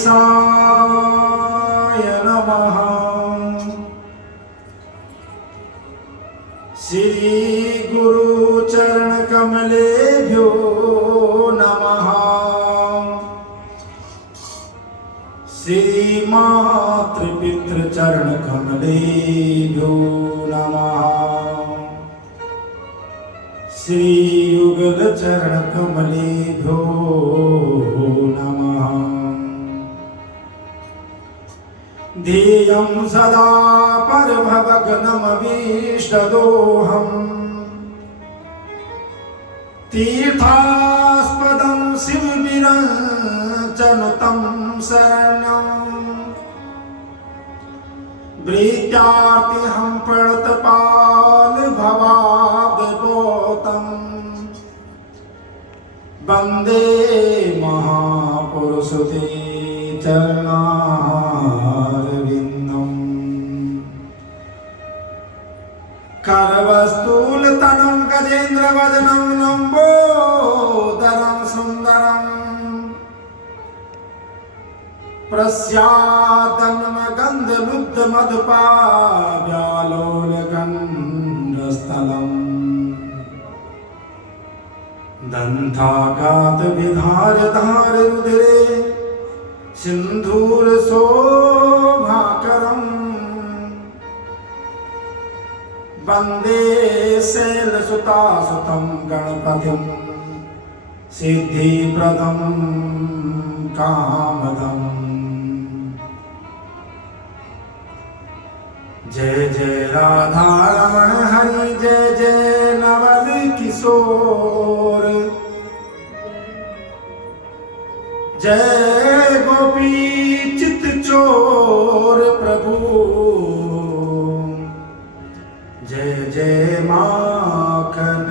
गणेशाय नमः। श्री गुरु चरण कमलेभ्यो नमः। श्री मातृ पितृ चरण कमलेभ्यो नमः। श्री युगल चरण कमलेभ्यो नमः। ध्येयं सदा परभवग्नमभीष्टदोहम् तीर्थास्पदं शिवविरञ्चनुतं शरणम्। भृत्यार्तिहं प्रणतपाल भवाब्धपोतम् वन्दे महापुरुष ते चरणारविन्दम्। करवस्तूलतनं गजेन्द्रवदनं लम्बोदरं सुन्दरम्। प्रस्यादन्मगन्धलुब्धमधुपाव्यालोलगण्डस्थलम्। दन्ताघातविधारधाररुधिरे सिन्धूरशोभाकरम्। वन्दे शैलसुतासुतं गणपतिं सिद्धिप्रदं कामदम्। जय जय राधा रमण हरि जय जय नवल किशोर। जय गोपी चित चोर प्रभु। जय जय माखन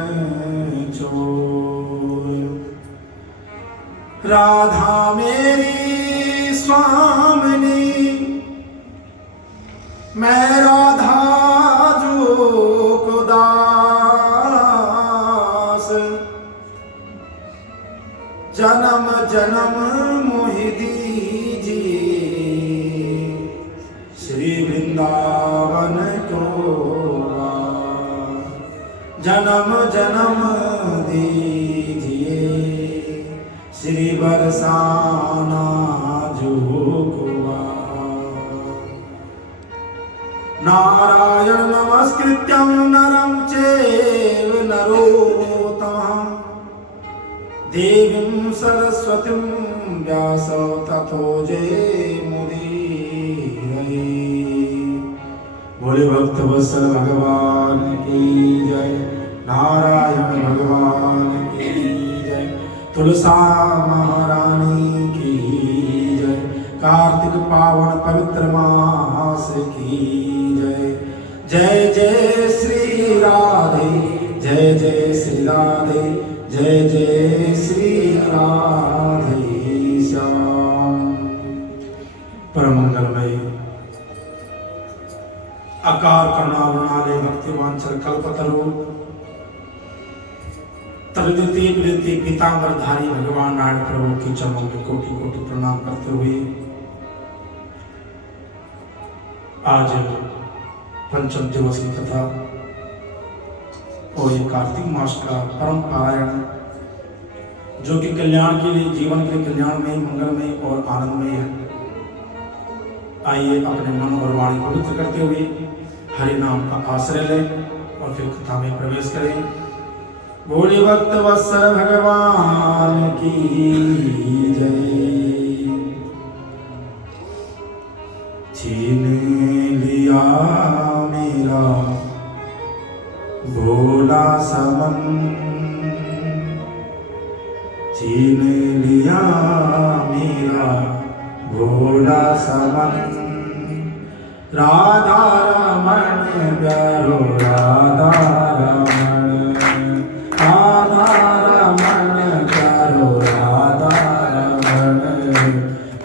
चोर। राधा मेरी स्वामिनी मैं राधा जो को दास। जन्म जन्म मोहि दीजिए श्री वृंदावन को वास। जन्म जन्म दीजिए श्री बरसाना जो को वास। नारायण नमस्कृत्यं नरं चैव नरोत्तमः देवीं सरस्वतीं व्यासं ततो जयमुदीरये। बोले भक्तवत्सल भगवान की जय। नारायण भगवान की जय। तुलसा महारानी की जय। कार्तिक पावन पवित्र मास की जय। जय जय श्री राधे जय जय श्री राधे जय जय श्री राधे श्याम। परम मंगलमय अकार करुणावृणालय भक्तिवांचल कल्पतरु तरुदीति प्रीति पीतांबरधारी भगवान नारायण प्रभु की चरणों में कोटि कोटि प्रणाम करते हुए आज पंचम दिवस की कथा और ये कार्तिक मास का परम पारायण जो कि कल्याण के लिए जीवन के कल्याणमय मंगलमय और आनंदमय है। आइए अपने मन और वाणी पवित्र करते हुए हरि नाम का आश्रय लें और फिर कथा में प्रवेश करें। बोले भक्त वत्सल भगवान की जय। छीन लिया मेरा भोला समन। छीन लिया मेरा भोला समन। राधा रमण प्यारो राधा रमण। राधा रमण प्यारो राधा रमण।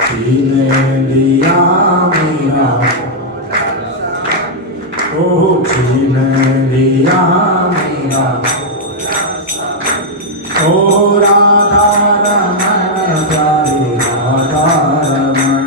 छीन लिया मेरा ओ छीन लिया मेरा ओ राधा रमण प्यारे राधा रमण।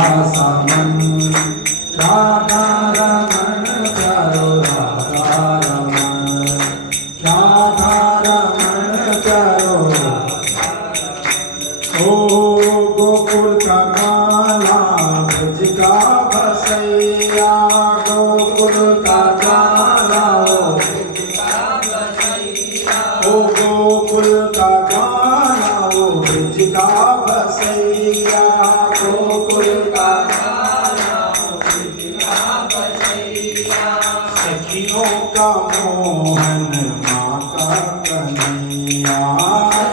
भोला सा मन। राधा रमण प्यारो राधा रमण, राधा रमण प्यारो। ओ गोकुल का काला ब्रज का बसैया, गोकुल का काला ओ गोकुल का काला ओ ब्रज का बसैया, गोकुल का काला ओ ब्रज का बसैया। सखियों का मोहन माँ का कन्हैया,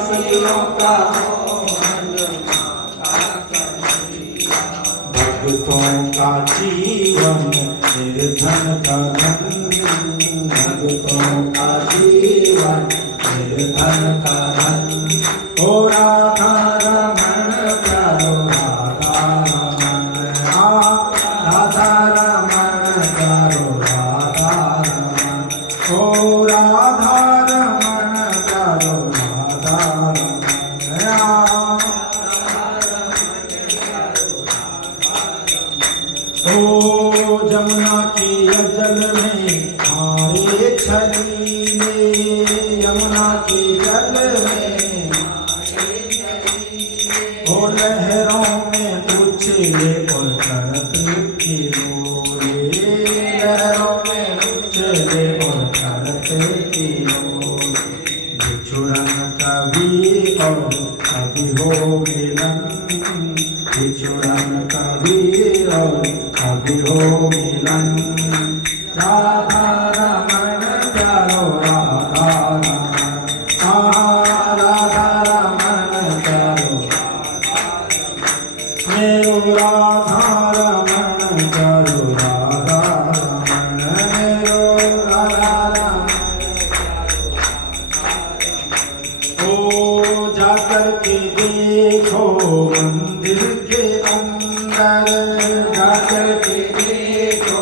सखियों का मोहन माँ का कन्हैया। भक्तों का जीवन निर्धन का धन, भक्तों का जीवन निर्धन का धन। ओ राधा रमण प्यारो राधा रमण, राधा रमण प्यारो राधा रमण। ओ राधा रमण प्यारो राधा रमण। ओ जमुना के जल में हारे छलीले, यमुना के जल में ओ लहरों में उछले और करत के मोरे, लहरों में उछले और करत के मोरे। बिछुड़न कभी और कभी हो मिलन, बिछुड़न कभी और कभी हो मिलन। राधा रमण प्यारो राधा रमण, राधा रमण प्यारो। मेरो राधा रमण प्यारो राधा रमण, मेरो राधा रमण। ओ जाकर के देखो मंदिर के अंदर, जाकर के देखो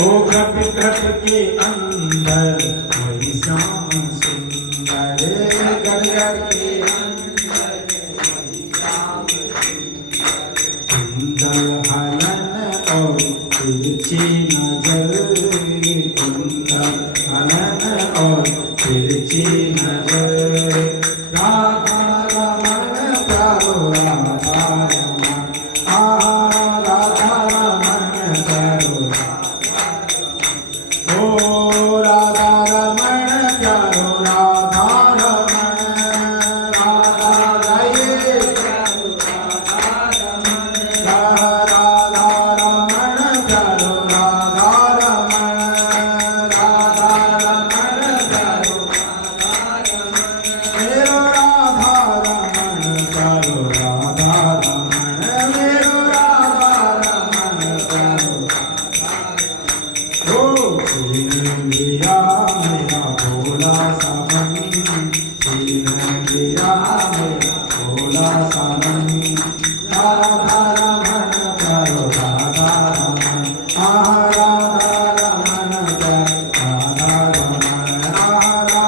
ओ घट घट के अंदर वही श्याम सुंदर, घट घट के अंदर वही श्याम सुंदर। कुंडल हलन और तिरछी नजर, कुंडल हलन और तिरछी नजर। राधा रमण प्यारो राधा रमण, राधा रमण प्यारो। ओ राधा रमण प्यारो राधा रमण, राधा राये प्यारो राधा रमण, राधा रमण प्यारो राधा रमण, राधा रमण प्यारो राधा रमण। मेरो राधा रमण प्यारो राधा रमण, मेरो राधा रमण प्यारो। ओ श्रीनंदिया मेरा भोला सा मन, श्रीनंदिया मेरा भोला सा मन। राधा रमण प्यारो राधा रमण, राधा रमण प्यारो राधा रमण, राधा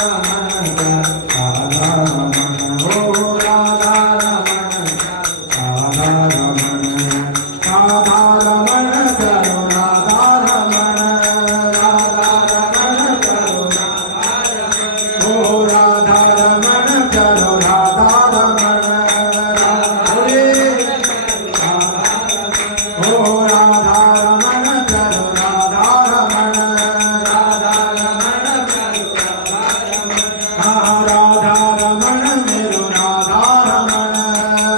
रमण प्यारो राधा रमण। ओ राधा रमण राधा रमण, राधा रमण प्यारो राधा रमण, राधा रमण प्यारो राधा रमण। ओ राधा रमण प्यारो राधा रमण, ओ राधा रमण प्यारो राधा रमण, राधा रमण प्यारो राधा रमण। राधा रमण मेरो राधा रमण,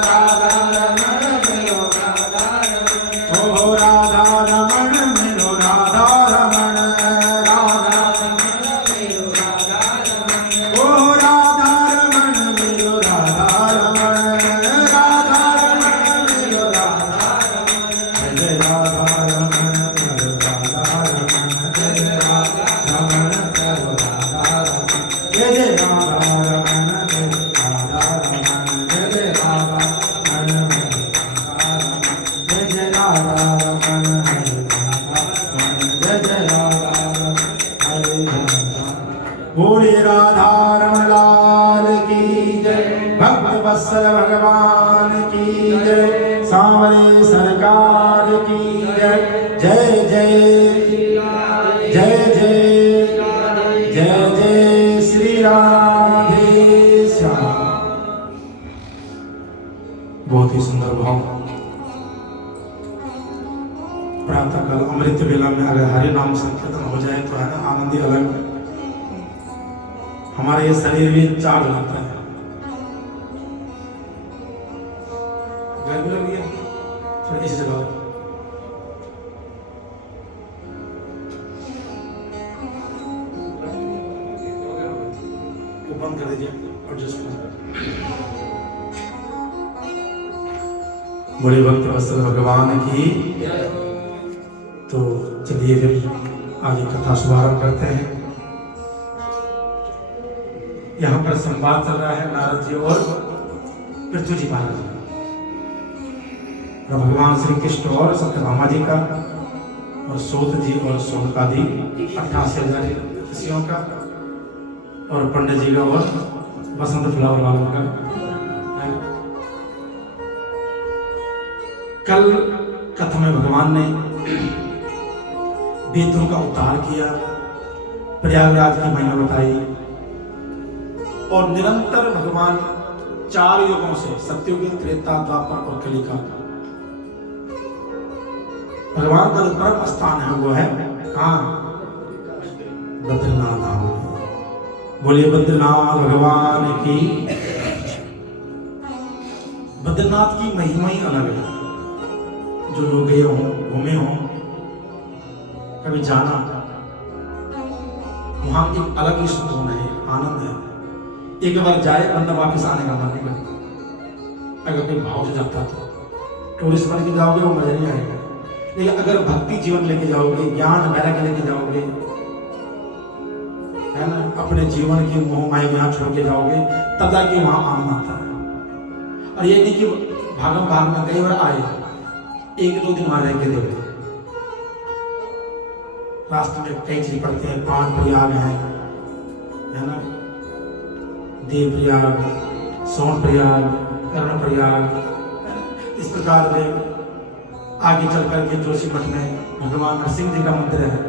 राधा रमण मेरो राधा रमण। ओ राधा रमण मेरो राधा रमण, राधा रमण मेरो राधा रमण। ओ राधा रमण मेरो राधा रमण, राधा रमण मेरो राधा रमण। जय राधा रमण प्यारो राधा रमण, जय राधा रमण प्यारो राधा रमण, जय राधा रमण प्यारो राधा रमण, जय राधा रमण प्यारो राधा रमण, जय राधा रमण जय राधा रमण हरे राधा। बोले राधा रमण लाल की जय, भक्त वत्सल भगवान की जय, सांवरे सरकार की जय। जय जय जय जय जय जय श्री राधे श्याम। बहुत ही सुंदर भाव। प्रातः काल अमृत वेला में अगर हरि नाम संकीर्तन हो जाए तो है ना आनंद ही अलग। हमारे ये शरीर भी चार्ज होता है। गर्मी लग रही है थोड़ी इस जगह वो बंद कर दीजिए एडजस्ट। बोले भक्त वत्सल भगवान की। तो चलिए फिर आगे कथा शुभारंभ करते हैं। यहाँ पर संवाद चल रहा है नारद जी और पृथ्वी जी महाराज और भगवान श्री कृष्ण और सत्यभामा जी का और सूत जी और सोनकादि 88,000 ऋषियों का और पंडित जी का और बसंत फ्लावर वालों का। कल कथा में भगवान ने बेतों का उद्धार किया, प्रयागराज की महिमा बताई और निरंतर भगवान 4 युगों से सत्युग, त्रेता, द्वापर और कलिका भगवान का जो परम स्थान है वो है कहाँ? बद्रीनाथ धाम। बोलिए बद्रीनाथ भगवान की। बद्रीनाथ की महिमा ही अलग है। जो लोग गए हों, घूमे हों, कभी जाना, वहां एक अलग ही सुकून है, आनंद है। एक बार जाए बंदा वापस आने का मन नहीं करता। अगर कोई भाव से जाता तो टूरिस्ट बन के जाओगे वो मजा नहीं आएगा। लेकिन अगर भक्ति जीवन लेके जाओगे, ज्ञान वैराग्य लेके जाओगे, है ना, अपने जीवन की मोह माया यहाँ छोड़ के जाओगे तब जाके वहां आनंद आता है। और ये नहीं कि भागम भाग में गए और आए, 1-2 दिन वहां रह के देखो। रास्ते में कई चीज पड़ते हैं, 5 प्रयाग है ना, देव प्रयाग, सोन प्रयाग, कर्ण प्रयाग। इस प्रकार से आगे चल करके जोशीमठ में भगवान नरसिंह जी का मंदिर है।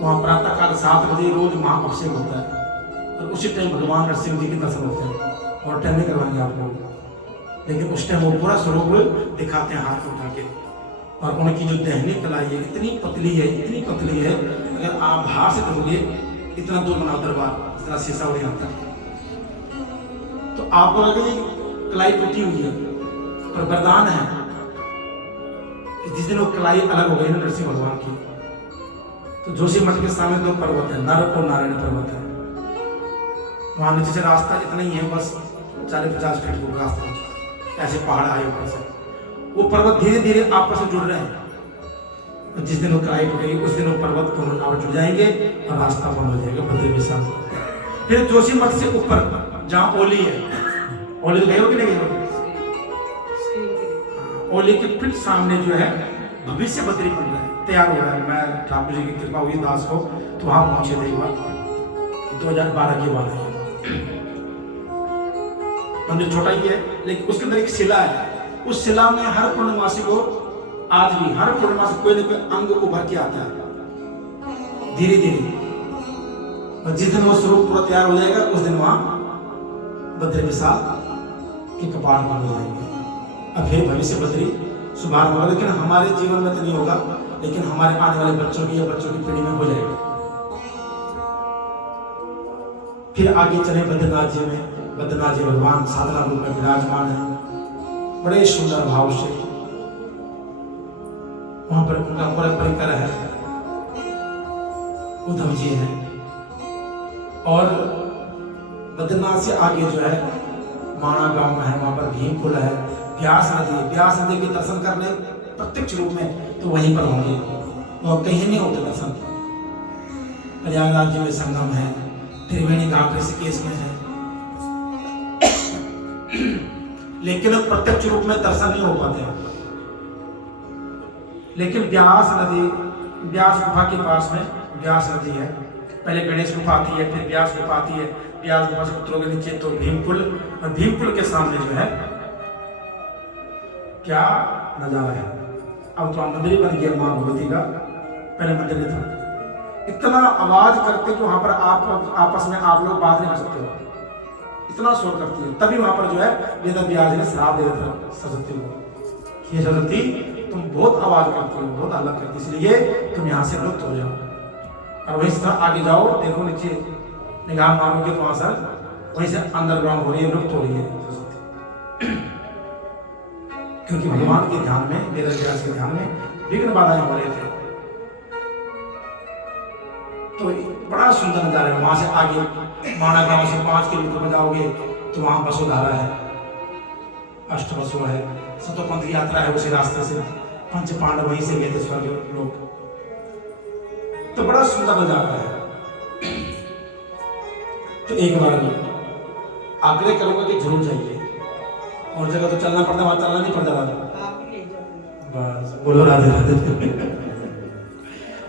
वहाँ प्रातः काल 7 बजे रोज महाअभिषेक होता है और उसी टाइम भगवान नरसिंह जी के दर्शन होते हैं। और टाइम नहीं करवाएंगे आपको, लेकिन उस टाइम वो पूरा स्वरूप दिखाते हैं हाथ उठा के। और उनकी जो दहनी कलाई है इतनी पतली है, इतनी पतली है, अगर आप बाहर से देखोगे इतना दूर बना दरबार, इतना शीशा उड़ी आता है तो आपको लगे कलाई टूटी हुई है। पर वरदान है कि जिस दिन वो कलाई अलग हो गई ना नरसिंह भगवान की, तो जोशीमठ के सामने 2 पर्वत है, नर और नारायण पर्वत है। वहां नीचे से रास्ता इतना ही है, बस 40-50 फीट दूर रास्ता, ऐसे पहाड़ आए ऊपर से। वो पर्वत धीरे धीरे आपस में जुड़ रहे हैं। जिस दिन वो कलाई टूटेगी उस दिन वो पर्वत दोनों नाव जुड़ जाएंगे और रास्ता बंद हो जाएगा बद्री विशाल। फिर जोशीमठ से ऊपर जहाँ ओली है, ओली तो गए हो कि नहीं गए हो? ओली के फिर सामने जो है भविष्य बद्री बन रहा है, तैयार हो रहा है। मैं ठाकुर जी की कृपा हुई दास को तो वहां पहुंचे थे एक बार, 2012 की बात है। मंदिर छोटा ही है लेकिन उसके अंदर एक शिला है। उस शिला में हर पूर्णमासी को, आज भी हर पूर्णमासी कोई ना कोई अंग उभर के आता है धीरे धीरे। और जिस दिन वो स्वरूप पूरा तैयार हो जाएगा उस दिन वहां बद्री विशाल के कपाट बंद हो जाएंगे। अब फिर भविष्य बद्री शुभारंभ होगा, लेकिन हमारे जीवन में तो नहीं होगा, लेकिन हमारे आने वाले बच्चों की या बच्चों की पीढ़ी में हो जाएगा। फिर आगे चले बद्रीनाथ जी में। बद्रीनाथ जी भगवान साधना रूप में विराजमान है, बड़े सुंदर भाव से। वहां पर उनका पूरा परिकर है, उद्धव जी है। और बद्रीनाथ से आगे जो है माणा गांव है, वहां पर भीम पुल है, व्यास नदी है। व्यास नदी के दर्शन करने प्रत्यक्ष रूप में तो वहीं पर होंगे, और कहीं नहीं होते दर्शन। प्रयागराज में संगम है, त्रिवेणी घाट ऋषिकेश में है, लेकिन प्रत्यक्ष रूप में दर्शन नहीं हो पाते। लेकिन व्यास नदी, व्यास गुफा के पास में व्यास नदी है, पहले गणेश गुफा आती है, फिर व्यास गुफा आती है, व्यास गुफा से उतरोगे नीचे तो भीमपुल, और भीमपुल के सामने जो है क्या नजारा है। अब तो मंदिर ही बन गया माँ भगवती का, पहले मंदिर नहीं था। इतना आवाज करते कि वहां पर आप आपस में आप लोग बात नहीं कर सकते हो, इतना शोर करती है। तभी वहां पर जो है वेद व्यास ने श्राप दे दिया था सरस्वती को, ये सरस्वती तुम बहुत आवाज करती हो, बहुत अलग करती, इसलिए तुम यहाँ से लुप्त हो जाओ। और वहीं से आगे जाओ, देखो नीचे निगाह मारोगे तो वहां सर वहीं से अंडरग्राउंड हो रही है, लुप्त हो रही है सरस्वती। क्योंकि भगवान के ध्यान में, वेद व्यास के ध्यान में विघ्न बाधाएं हो रहे थे। तो बड़ा सुंदर नजारा है। वहां से आगे माना गांव से 5 किलोमीटर में जाओगे तो वहां वसुधारा है, अष्टवसु है, सतोपंथ की यात्रा है, उसी रास्ते से पंच पांडव वहीं से गए थे स्वर्ग लोग। तो बड़ा सुंदर नजारा है। तो एक बार आग्रह करूंगा कि जरूर जाइए, और जगह तो चलना पड़ता है, वहां चलना नहीं पड़ता। बस बोलो राधे राधे।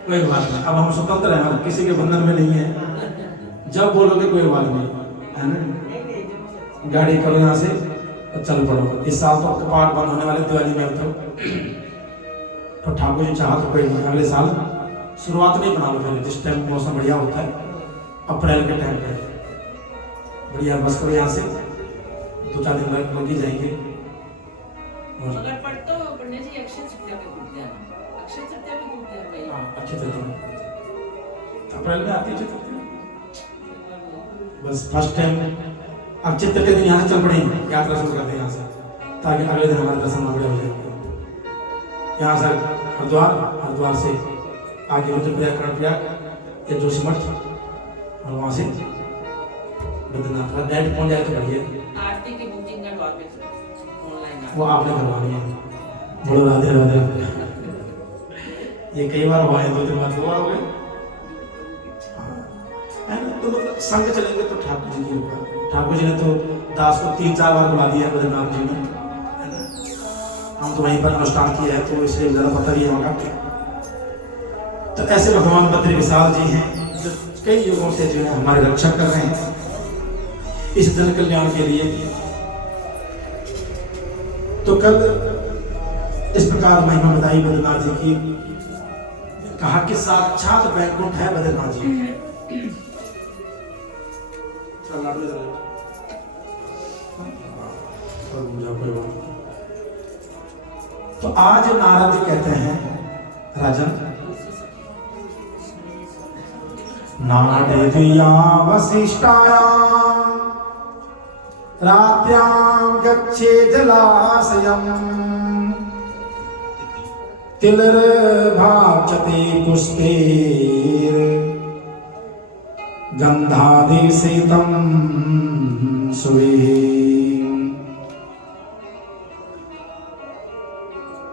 कोई बात नहीं, अब हम स्वतंत्र हैं, हम किसी के बंधन में नहीं है। जब बोलोगे कोई बात नहीं है ना, गाड़ी करो यहाँ से तो चल पड़ो। इस साल तो कपाट बंद होने वाले दिवाली में, तो ठाकुर जी चाहा तो कोई अगले साल शुरुआत नहीं बना लो, फिर जिस टाइम मौसम बढ़िया होता है, अप्रैल के टाइम पे बढ़िया बस करो, यहाँ से 2-4 दिन लग ही जाएंगे। अगर पढ़ते हो पढ़ने से अक्षय तृतीया पे घूमते हैं, अक्षय तृतीया पे घूमते हैं भाई। हाँ अच्छी तरीके अप्रैल में आती है अच्छी तरीके। बस फर्स्ट टाइम अब चित्र के दिन यहाँ से चल पड़ेंगे, यात्रा शुरू करते हैं यहाँ से, ताकि अगले दिन हमारे दर्शन बड़े हो जाएंगे। यहाँ से हरिद्वार, हरिद्वार से आगे रुद्रप्रयाग, कर्णप्रयाग या जोशीमठ, और वहाँ से बद्रीनाथ। डायरेक्ट पहुँच जाए तो बढ़िया। आरती की बुकिंग करवा के ऑनलाइन वो आपने करवानी है। बोलो राधे राधे। ये कई बार हुआ है, 2-3 बार, 2 बार हो गए। तो मतलब संग चलेंगे तो ठाकुर जी की होगा। ठाकुर जी ने तो दास को 3-4 बार बुला दिया बद्रीनाथ जी ने, हम तो वहीं पर अनुष्ठान किया है, तो इसलिए ज़्यादा पता भी होगा। तो ऐसे भगवान बद्री विशाल जी हैं जो कई युगों से जो है हमारे रक्षा कर रहे हैं इस जन कल्याण के लिए। तो कल इस प्रकार महिमा बताई बद्रीनाथ जी की, कहा कि साक्षात वैकुंठ है बद्रीनाथ जी। तो आज नारद जी कहते हैं, राजन नाडे दिया वसिष्ठायां रात्र्यां गच्छे जलाशयम् तिलर्भाचते पुष्पैर् गंधादिसेतं सुवे।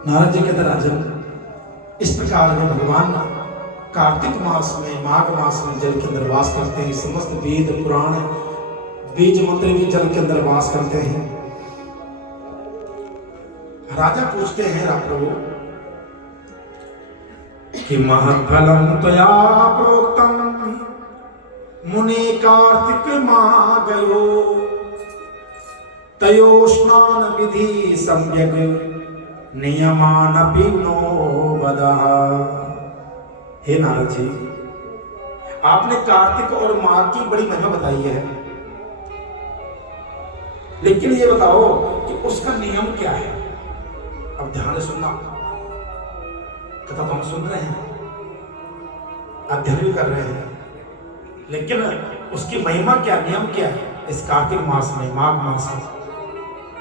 नारद जी कहते राजन, इस प्रकार में भगवान कार्तिक मास में, माघ मास में जल के अंदर वास करते हैं। समस्त वेद पुराण बीज मंत्र भी जल के अंदर वास करते हैं। राजा पूछते हैं प्रभु कि महफलम त्वया प्रोक्तम मुने कार्तिक माह गयो तयो स्नान विधि सम्यक नियमानपि नो वदः। हे नारद जी, आपने कार्तिक और माघ की बड़ी महिमा बताई है, लेकिन ये बताओ कि उसका नियम क्या है। अब ध्यान से सुनना, कथा तो हम सुन रहे हैं, अध्ययन भी कर रहे हैं, लेकिन उसकी महिमा क्या, नियम क्या है। इस कार्तिक मास में, माघ मास में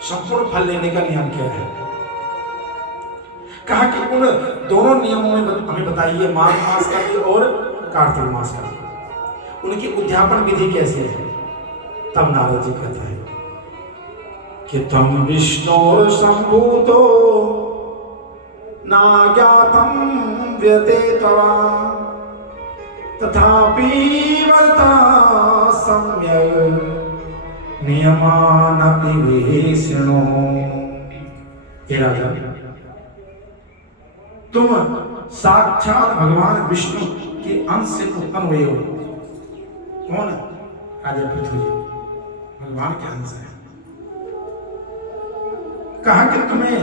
संपूर्ण फल लेने का नियम क्या है। कहा कि उन दोनों नियमों में हमें बताइए, माघ मास का भी और कार्तिक मास का भी, उनकी उद्यापन विधि कैसे है। तब नारद जी कहते हैं कि तम विष्णुर संभूतो ना ज्ञातम व्यते तवा तथापि वर्ता सम्यक नियमानपि विहिष्णो। हे राजा, तुम साक्षात भगवान विष्णु के अंश से उत्पन्न हुए हो, कौन है? राजा पृथ्वी जी, भगवान के अंश है। कहा कि तुम्हें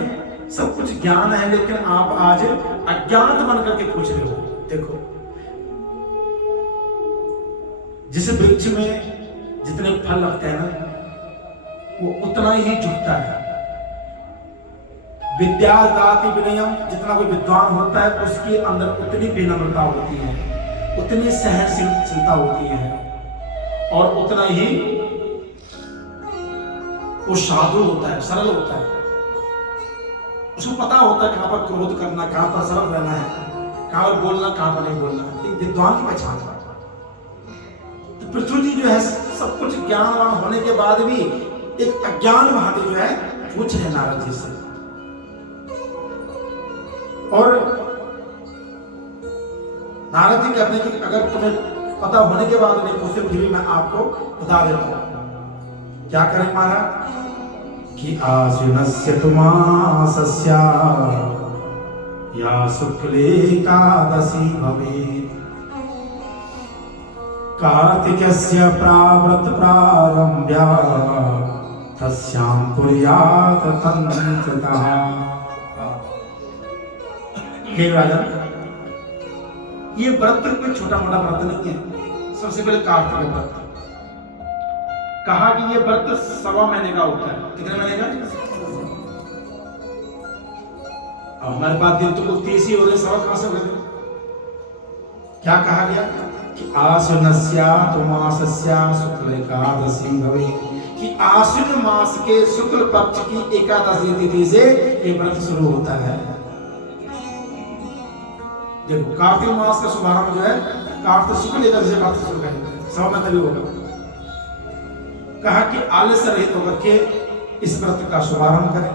सब कुछ ज्ञान है, लेकिन आप आज अज्ञात बन करके पूछ रहे हो। देखो, जिस वृक्ष में जितने फल लगते हैं ना, वो उतना ही झुकता है। विद्या दाति विनयम, जितना कोई विद्वान होता है उसके अंदर उतनी विनम्रता होती है, उतनी सहनशीलता होती है, और उतना ही वो साधु होता है, सरल होता है। उसको पता होता है कहां पर क्रोध करना, कहां पर सरल रहना है, कहां पर बोलना, कहां पर नहीं बोलना। एक विद्वान की पहचान है। तो पृथ्वी जी जो है सब कुछ ज्ञानवान होने के बाद भी एक अज्ञान भांति जो है पूछ रहे नारद जी से। और नारद जी कहते हैं कि अगर तुम्हें पता होने के बाद नहीं पूछते फिर भी मैं आपको बता देता हूं। क्या करें महाराज? कि आश्विनस्य तुमासस्या या शुक्ले एकादशी भवेत्, कार्तिकस्य प्राव्रत प्रारम्भ्या तस्यां कुर्यात् तन्त्रतः। हे राजन, ये व्रत कोई छोटा मोटा व्रत नहीं है। सबसे पहले कार्तिक व्रत कहा कि ये व्रत 1.25 महीने का होता है। कितने महीने का? अब हमारे पास दिन तो कुल 30 ही हो रहे, 1.25 कहां से हो गए? क्या कहा गया कि आश्विनस्या तुमासस्या शुक्ल एकादशी भवेत्, कि आश्विन मास के शुक्ल पक्ष की एकादशी तिथि से ये व्रत शुरू होता है। देखो, कार्तिक मास का शुभारंभ जो है कार्तिक शुक्ल एकादशी से व्रत शुरू करेंगे, 1.25 महीने भी होगा। कहा कि आलस्य रहित होकर के इस व्रत का शुभारंभ करें,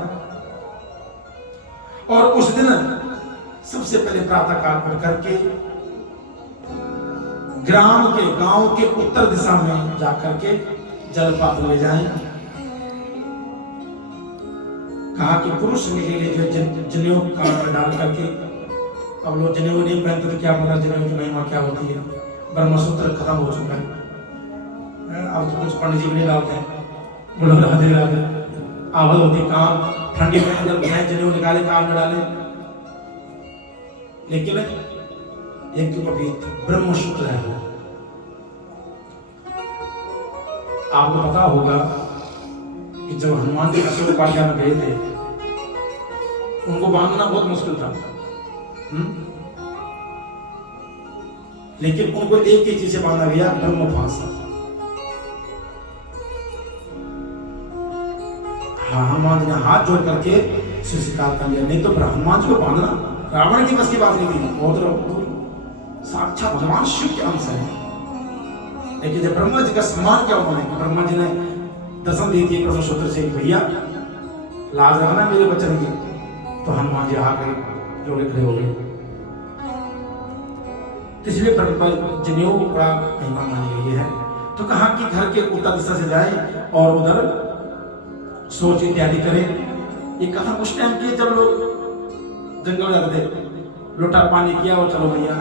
और उस दिन सबसे पहले प्रातः काल पर करके ग्राम के गांव के उत्तर दिशा में जाकर के जलपात ले जाएं। कहा कि पुरुष के लिए जो जनेऊ कान में डाल करके, अब लोग जनेऊ नहीं पहनते तो क्या पता जनेऊ की महिमा क्या होती है। ब्रह्मसूत्र खत्म हो चुका है, अब तो कुछ पंडित जी भी नहीं डालते हैं, बोलो राधे राधे। आवल होती काम ठंडी में जब जनेऊ निकाले कान में डाले, लेकिन एक पवित्र ब्रह्मसूत्र है। आपको पता होगा कि जब हनुमान जी अशोक वाटिका में गए थे, उनको बांधना बहुत मुश्किल था, लेकिन उनको एक ही चीज से बांधा गया, ब्रह्मपाशा। हनुमान जी ने हाथ जोड़ करके स्वीकार कर लिया, नहीं तो हनुमान जी को बांधना रावण की बस की बात नहीं थी। बहुत साक्षात भगवान शिव के अंश है। लेकिन जब ब्रह्मा जी का सम्मान क्या उन्होंने, ब्रह्मा जी ने दसम दी थी ब्रह्मसूत्र से, भैया लाज रखना मेरे बच्चन की, तो हनुमान जी आकर जोड़े खड़े हो गए। इसलिए जनेऊ का महिमा मानी गई है। तो कहा कि घर के उत्तर दिशा से जाए और उधर सोच इत्यादि करें। ये कथा उस टाइम की जब लोग जंगल जाते थे, लोटा पानी किया और चलो भैया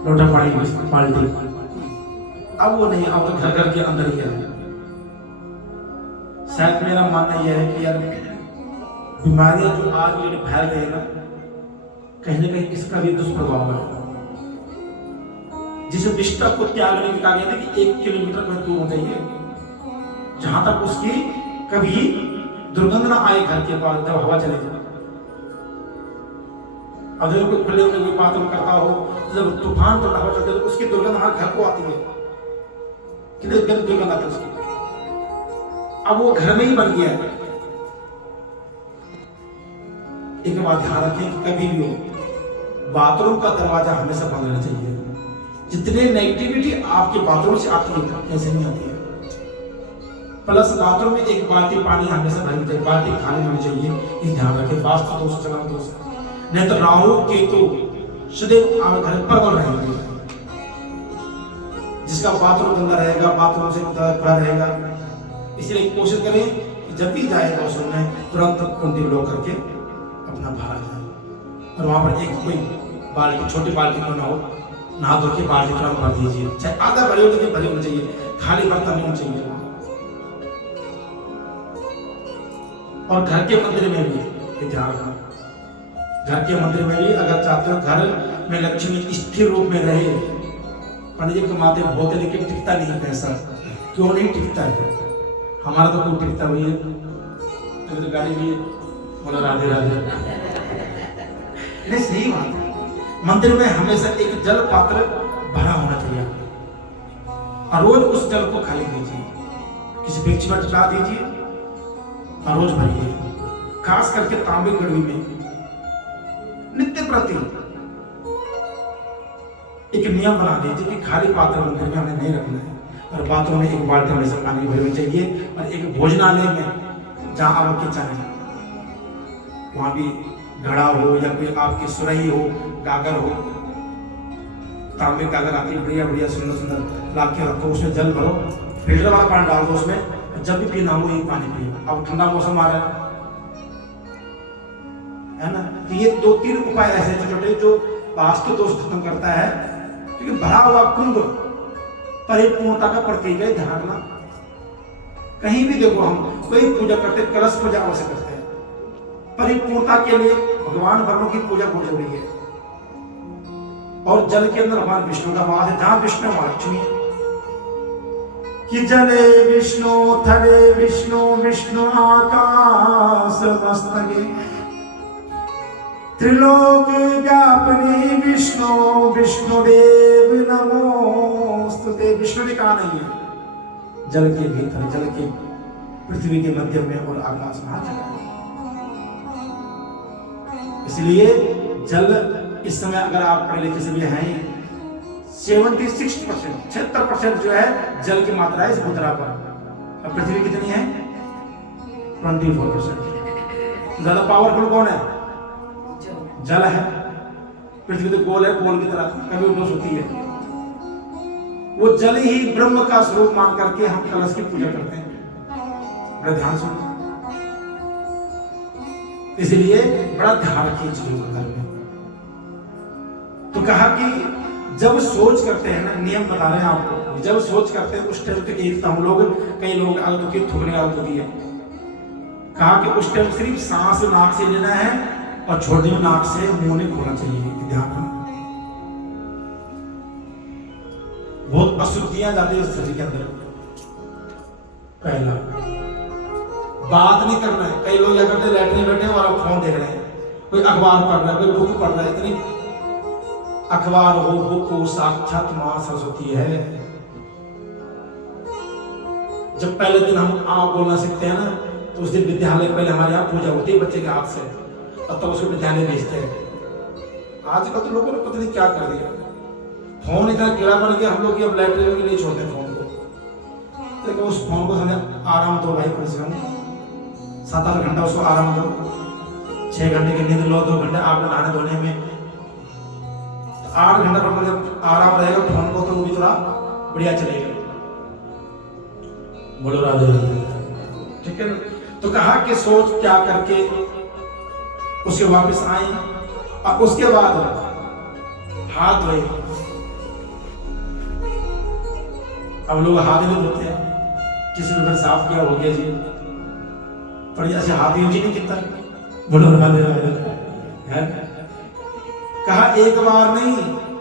लोटा पानी पाल्टी। अब वो नहीं, अब तो घर घर के अंदर ही है। शायद मेरा मानना यह है कि यार बीमारियां जो आज भी फैल रही है ना, कहीं ना कहीं इसका भी दुष्प्रभाव है। जिसे विष्टा को त्यागने की कहा गया था कि 1 किलोमीटर का दूर हो जाइए, जहां तक उसकी कभी दुर्गंध ना आए घर के पास, जब हवा चले जाए। और जब कोई खुले में कोई बाथरूम करता हो, जब तूफान चलता हवा चलता है, उसकी दुर्गंध हमारे घर को आती है, कितनी गंदी दुर्गंध आती है उसकी। अब वो घर में ही बन गया है। एक बात ध्यान रखें कि कभी भी हो बाथरूम का दरवाजा हमेशा बंद रहना चाहिए। जितने नेगेटिविटी आपके बाथरूम से आती है कैसे नहीं आती है। प्लस बाथरूम में एक बाल्टी पानी हमेशा भरनी चाहिए, बाल्टी खाली होनी चाहिए। इस ध्यान रखें, वास्तु दोष चला दोष, नहीं तो राहु केतु सदैव आप घर प्रबल रहेंगे। जिसका बाथरूम गंदा रहेगा, बाथरूम से खुला रहेगा। इसलिए कोशिश करें कि जब भी जाए वॉशरूम में तुरंत कुंडी लॉक करके अपना बाहर आ जाए, और वहां पर एक कोई बाल्टी, छोटी बाल्टी क्यों ना हो, नहा धो के बाल्टी तुरंत भर दीजिए, चाहे आधा भरी हो लेकिन भरी होनी चाहिए, खाली बर्तन नहीं होना चाहिए। और घर के मंदिर में भी ध्यान रखना, घर के मंदिर में भी अगर चाहते हो घर में लक्ष्मी स्थिर रूप में रहे, पंडित जी कमाते बहुत है लेकिन टिकता नहीं पैसा, क्यों नहीं टिकता है? हमारा तो कोई टिकता हुई है, तो गाड़ी भी बोला राधे राधे। नहीं सही बात है, मंदिर में हमेशा एक जल पात्र भरा होना चाहिए और रोज उस जल को खाली दीजिए, किसी वृक्ष में चढ़ा दीजिए और रोज भरिए। खास करके तांबे गढ़वी में नित्य प्रति एक नियम बना दीजिए कि खाली पात्र मंदिर में हमें नहीं रखना है, और बाथरूम में एक बाल्टी हमेशा पानी भरी होनी चाहिए, और एक भोजनालय में जहाँ आप किचन है वहाँ भी घड़ा हो या कोई आपकी सुरही हो, गागर हो, तांबे का अगर आती बढ़िया बढ़िया सुंदर सुंदर ला के रखो, उसमें जल भरो, फिल्टर वाला पानी डाल दो उसमें, जब भी पीना हो ये पानी पियो। अब ठंडा मौसम आ रहा है ना, तो ये 2-3 उपाय ऐसे छोटे जो वास्तु दोष खत्म करता है, क्योंकि भरा हुआ कुंभ परिपूर्णता का प्रतीक है। ध्यान रखना, कहीं भी देखो हम कोई पूजा करते, कलश पूजा अवश्य करते हैं, परिपूर्णता के लिए भगवान भगवान की पूजा बहुत जरूरी है। और जल के अंदर भगवान विष्णु का वास है, जहां विष्णु वहां लक्ष्मी है। कि जले विष्णु थले विष्णु विष्णु आकाश मस्तके, त्रिलोक व्यापनी विष्णु विष्णुदेव नमोस्तुते। विष्णु जी कहाँ नहीं है? जल के भीतर, जल के पृथ्वी के मध्य में और आकाश में, हर जगह। इसलिए जल इस समय अगर आप पढ़े लिखे से भी हैं 76% जो है जल की मात्रा है इस भूतला पर। अब पृथ्वी कितनी है? 24%। ज्यादा पावरफुल कौन है? जल है। पृथ्वी तो गोल है, गोल की तरह कभी उल्ट होती है। वो जल ही ब्रह्म का स्वरूप मान करके हम कलश की पूजा करते हैं। बड़ा ध्यान सुनो, इसलिए बड़ा ध्यान रखिए चीजों का घर में। तो कहा कि जब सोच करते हैं ना, नियम बता रहे हैं आपको, जब सोच करते हैं उस टाइम तक एक हम लोग, कई लोग आदत होती है थूकने आदत होती है। कहा कि उस टाइम सिर्फ सांस नाक से लेना है और छोड़ने में नाक से मुंह नहीं खोलना चाहिए। ध्यान रखना, बहुत अशुद्धियां जाती है शरीर के अंदर। पहला बात नहीं करना है। कई लोग क्या करते हैं, लैट्रिन बैठे और आप फोन देख रहे हैं, कोई अखबार पढ़ रहा है, कोई बुक पढ़ रहा है। इतनी अखबार हो, बुक हो, साक्षात मां सरस्वती है। जब पहले दिन हम आप बोलना सीखते हैं ना, तो उस दिन विद्यालय पहले हमारे यहाँ पूजा होती है बच्चे के हाथ से, और तब उसको विद्यालय भेजते हैं। आजकल तो लोगों ने पता नहीं क्या कर दिया, फोन इतना कीड़ा बन गया हम लोग कि अब लाइब्रेरी में नहीं छोड़ते फोन को। लेकिन उस फोन को आराम दो भाई, कम से कम 7-8 घंटा उसको आराम दो। 6 घंटे की नींद लो, 2 घंटे आपको नहाने धोने में, 8 घंटा पर जब आराम रहेगा फोन को, तो वो भी थोड़ा बढ़िया चलेगा। बोलो राधे राधे, ठीक है ना। तो कहा कि सोच क्या करके उसके वापस आए, और उसके बाद हाथ धोए। अब लोग हाथ नहीं धोते हैं, किसी ने साफ किया हो गया जी, बढ़िया से हाथ यूज ही नहीं किया। बोलो राधे राधे। कहा एक बार नहीं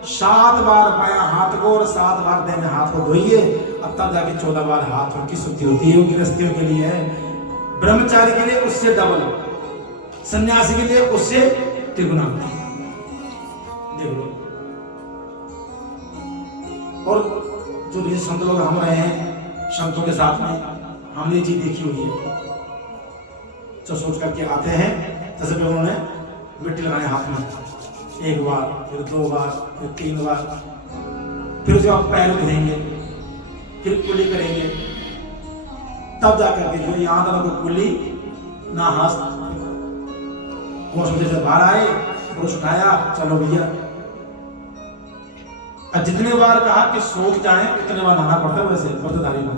7 बार पाया हाथ को, और 7 बार दें में हाथ को धोइए, अब तब जाके 14 बार हाथ की शुद्धि होती है। वो गृहस्थियों के लिए है, ब्रह्मचारी के लिए उससे डबल, सन्यासी के लिए उससे त्रिगुना। देख लो। और जो जैसे संत लोग हम रहे हैं, संतों के साथ में हमने ये चीज देखी हुई है। तो सोच करके आते हैं, जैसे कि उन्होंने मिट्टी लगाने हाथ में, 1 बार, फिर 2 बार, फिर 3 बार, फिर उसके बाद पैर धोएंगे, फिर कुली करेंगे, तब जाकर के जो यहाँ तक कोई कुली ना हाथ से बाहर आए, ब्रश उठाया, चलो भैया। और जितने बार कहा कि सोच जाए उतने बार नहाना पड़ता है। वैसे व्रतधारी को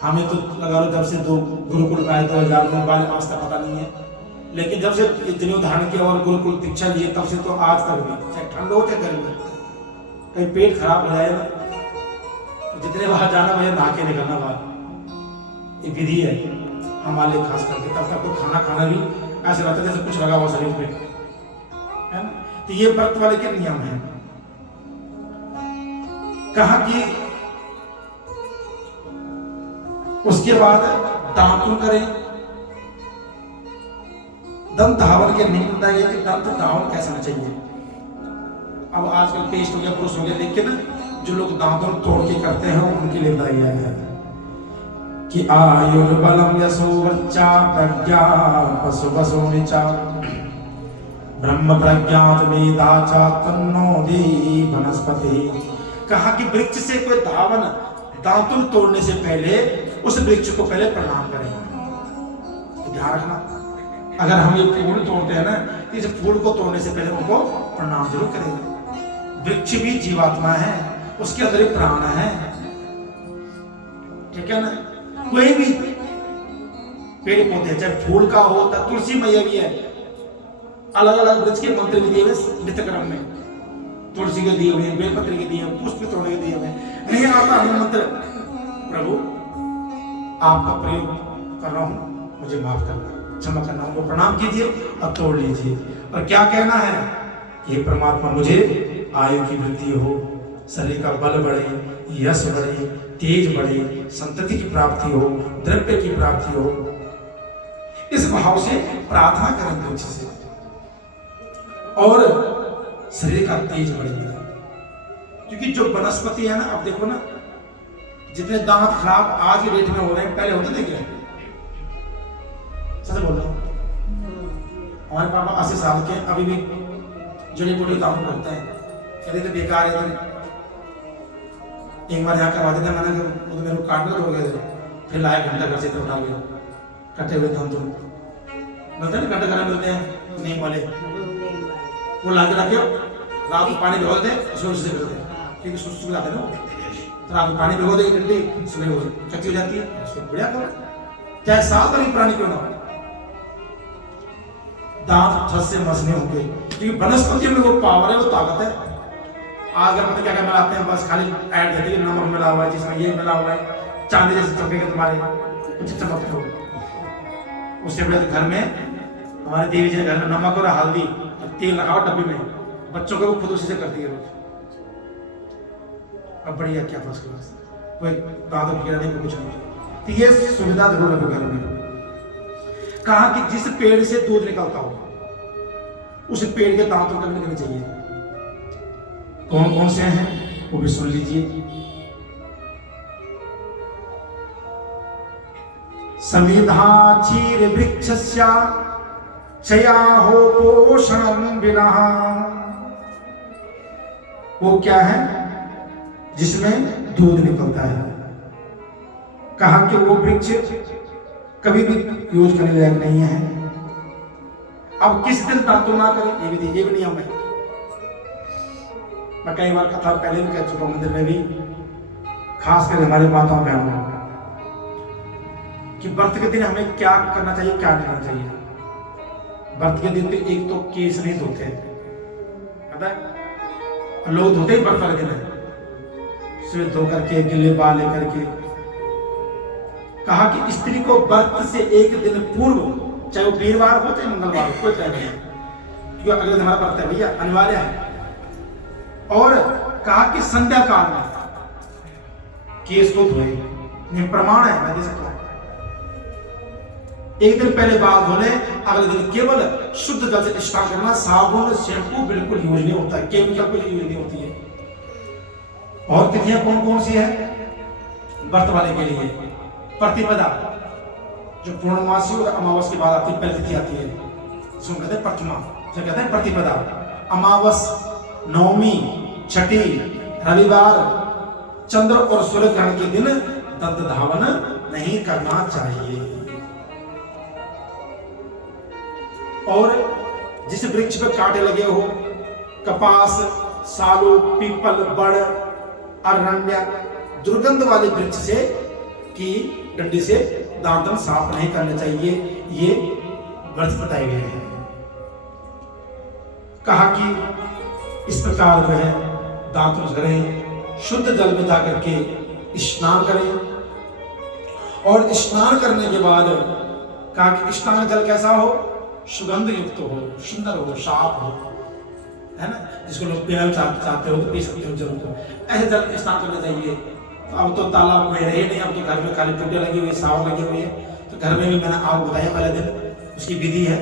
हमें तो लगा लो जब से 2 गुरुकुल में आए 2000 में, आज तक पता नहीं है लेकिन जब से जनेऊ धारण किया और गुरुकुल दीक्षा लिए तब से तो आज तक भी, चाहे ठंड हो चाहे गर्मी, कहीं पेट खराब हो जाए ना तो जितने बाहर जाना भैया नहा के निकलना बाहर, ये विधि है हमारे लिए खास करके। तब तक तो खाना खाना भी ऐसे रहता है जैसे कुछ लगा हुआ शरीर पे, है ना। तो ये व्रत वाले के नियम है। कहा कि उसके बाद दांतुन करें। दंत धावन के नियम बताया गया कि दंत धावन कैसे होना चाहिए। अब आजकल पेस्ट हो गया, पुरुष हो गया, लेकिन जो लोग दांतों तोड़ के करते हैं उनके लिए बताया गया है कि आयुर्बलम यशोवर्चा प्रज्ञा पशु पशु निचा ब्रह्म प्रज्ञात वेदाचा तन्नो दी वनस्पति। कहा कि वृक्ष से कोई धावन दांतुन तोड़ने से पहले उस वृक्ष को पहले प्रणाम करें। ध्यान रखना, अगर हम ये फूल तोड़ते हैं ना, इस फूल को तोड़ने से पहले उनको प्रणाम जरूर करेंगे। वृक्ष भी जीवात्मा है, उसके अंदर ही प्राण है, ठीक है ना। कोई भी पेड़ पौधे चाहे फूल का हो, तुलसी मैया भी है, अलग अलग वृक्ष के मंत्र भी दिए हुए नित्य क्रम में। तुलसी के दिए हुए, बेलपत्र के दिए हुए, पुष्प तोड़ने के दिए हुए। नहीं आता हमें मंत्र, प्रभु आपका प्रयोग कर रहा हूं, मुझे माफ करना, क्षमा करना, उनको प्रणाम कीजिए और तोड़ लीजिए। और क्या कहना है कि हे परमात्मा मुझे आयु की वृद्धि हो, शरीर का बल बढ़े, यश बढ़े, तेज बढ़े, संतति की प्राप्ति हो, द्रव्य की प्राप्ति हो। इस भाव से प्रार्थना करें वृक्ष से, और शरीर का तेज बढ़ेगा। क्योंकि जो वनस्पति है ना, अब देखो ना, जितने दांत खराब आज की डेट में हो रहे हैं, पहले होते थे क्या? सच बोल रहा हूं, हमारे पापा 80 साल के अभी भी जड़ी बूटी दांत करते हैं, कहते थे बेकार है। एक बार यहाँ करवा देता मैंने, मेरे को काटने हो गए थे, फिर लाया घंटा घर से उठा गया, कटे हुए दांत मिलते हैं, घंटा घर मिलते हैं नीम वाले, वो ला के रखे, रात में पानी भिगो दे, सुबह से भिगो दे, क्योंकि सुस्त जाते ना, तो रात में पानी भिगो दे डंडी, सुबह वो कच्ची हो जाती है, उसको बढ़िया करो, चाहे 7 साल की पुरानी क्यों ना हो, दांत ठस से मसने होंगे। क्योंकि वनस्पति में वो पावर है, वो ताकत है। आज पता क्या क्या मिलाते हैं, बस खाली ऐड देते हैं, नमक मिला हुआ है, जिसमें ये मिला हुआ है, चांदी जैसे चमकेगा तुम्हारे, कुछ चमकते हो। उससे बड़े घर में हमारे देवी जी ने घर में नमक और हल्दी और तेल रखा डब्बी में, बच्चों को वो खुद उसी से करती है रोज। अब बढ़िया क्या फर्स्ट क्लास, कोई दांतों की कीड़ा नहीं, कुछ नहीं। तो ये सुविधा जरूर रखो घर में। कहा कि जिस पेड़ से दूध निकलता हो उस पेड़ के दांतों कभी निकलने चाहिए। कौन कौन से हैं वो भी सुन लीजिए। समिधा चीर वृक्षस्य क्षया हो पोषणं विना। वो क्या है? जिसमें दूध निकलता है। कहा कि वो वृक्ष कभी भी यूज करने लायक नहीं है। अब किस दिन दांतों ना करें, ये भी नियम है। मैं कई बार कथा पहले भी कह चुका हूं, मंदिर में भी, खास कर हमारे माताओं बहनों, कि व्रत के दिन हमें क्या करना चाहिए, क्या नहीं करना चाहिए। व्रत के दिन तो एक तो केस नहीं धोते हैं, पता है, लोग धोते ही व्रत वाले दिन है, सिर धो करके, गिले बाल लेकर के। कहा कि स्त्री को व्रत से एक दिन पूर्व, चाहे वो वीरवार हो चाहे मंगलवार हो, कोई तय नहीं है, क्योंकि अगले दिन हमारा व्रत है भैया, अनिवार्य है। और कहा कि संध्या काल में केस को धोए, ये प्रमाण है, मैं दे सकता हूं। एक दिन पहले बाल धोले, अगले दिन केवल शुद्ध जल से स्नान करना, साबुन शैम्पू बिल्कुल यूज नहीं होता है, केमिकल कोई यूज नहीं होती है। और तिथियां कौन कौन सी है व्रत वाले के लिए? प्रतिपदा, जो पूर्णमासी और अमावस के बाद आती है, पहली तिथि आती है, जिसको कहते हैं प्रथमा, जो कहते हैं प्रतिपदा। अमावस, नवमी, छठी, रविवार, चंद्र और सूर्य ग्रहण के दिन दंत धावन नहीं करना चाहिए। और जिस वृक्ष पे कांटे लगे हो, कपास, सालू, पीपल, बड़, अरण्य, दुर्गंध वाले वृक्ष से की डंडी से दांतन साफ नहीं करने चाहिए। ये व्रत बताए गए हैं। कहा कि इस प्रकार जो है दांत करें, शुद्ध जल में जा करके स्नान करें, और स्नान करने के बाद कहा कि स्नान जल कैसा हो, सुगंध युक्त हो, सुंदर हो, साफ हो, है ना, जिसको लोग पीना चाहते हो तो पी सकते हो जरूर को, ऐसे जल स्नान करना चाहिए। तो अब तो तालाब में रहे नहीं, अब तो घर में खाली टूटे लगी हुई, सावन लगी हुई है। तो घर में भी मैंने आपको बताया पहले दिन, उसकी विधि है